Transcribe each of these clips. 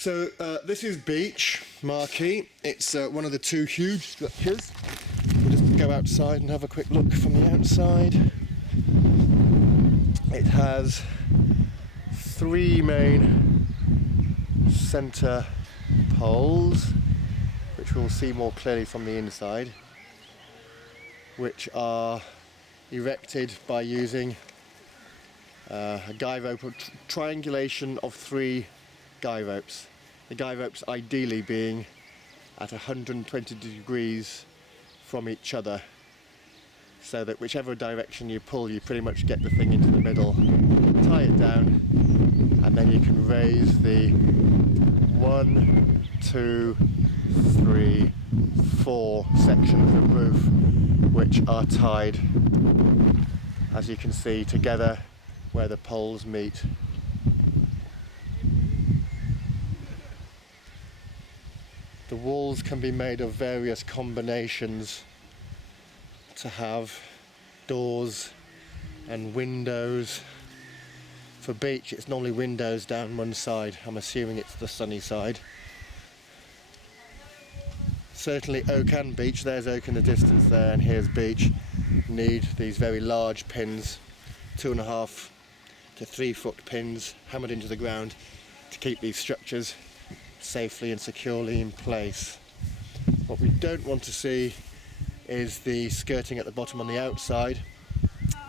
So this is Beech, Marquee. It's one of the two huge structures. We'll just go outside and have a quick look from the outside. It has three main centre poles, which we'll see more clearly from the inside, which are erected by using a guy rope, or triangulation of three guy ropes. The guy ropes ideally being at 120 degrees from each other, so that whichever direction you pull, you pretty much get the thing into the middle, tie it down, and then you can raise the 1, 2, 3, 4 sections of roof, which are tied, as you can see, together where the poles meet. The walls can be made of various combinations to have doors and windows. For Beech, it's normally windows down one side. I'm assuming it's the sunny side. Certainly oak and beech, there's oak in the distance there, and here's beech, need these very large pins, 2.5 to 3 foot pins hammered into the ground to keep these structures safely and securely in place. What we don't want to see is the skirting at the bottom on the outside.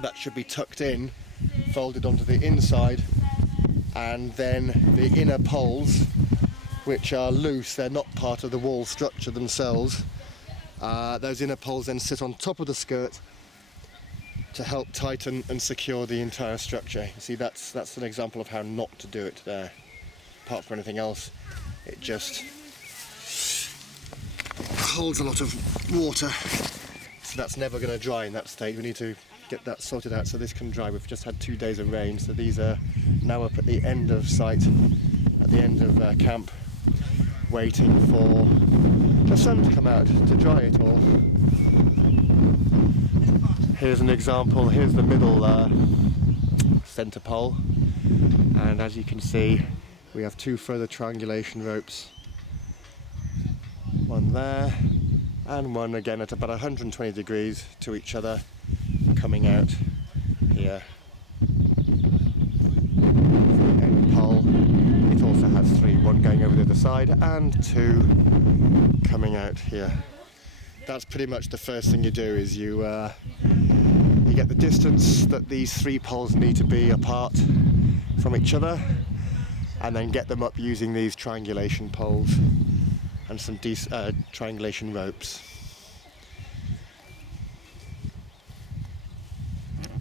That should be tucked in, folded onto the inside, and then the inner poles, which are loose, they're not part of the wall structure themselves. Those inner poles then sit on top of the skirt to help tighten and secure the entire structure. You see, that's an example of how not to do it there. Apart from anything else, it just holds a lot of water, so that's never going to dry in that state. We need to get that sorted out so this can dry. We've just had 2 days of rain, so these are now up at the end of site, at the end of camp, waiting for the sun to come out to dry it all. Here's an example. Here's the middle centre pole, and as you can see, we have 2 further triangulation ropes, one there and one again at about 120 degrees to each other, coming out here. End pole, it also has 3, one going over the other side and 2 coming out here. That's pretty much the first thing you do, is you get the distance that these 3 poles need to be apart from each other, and then get them up using these triangulation poles and some triangulation ropes.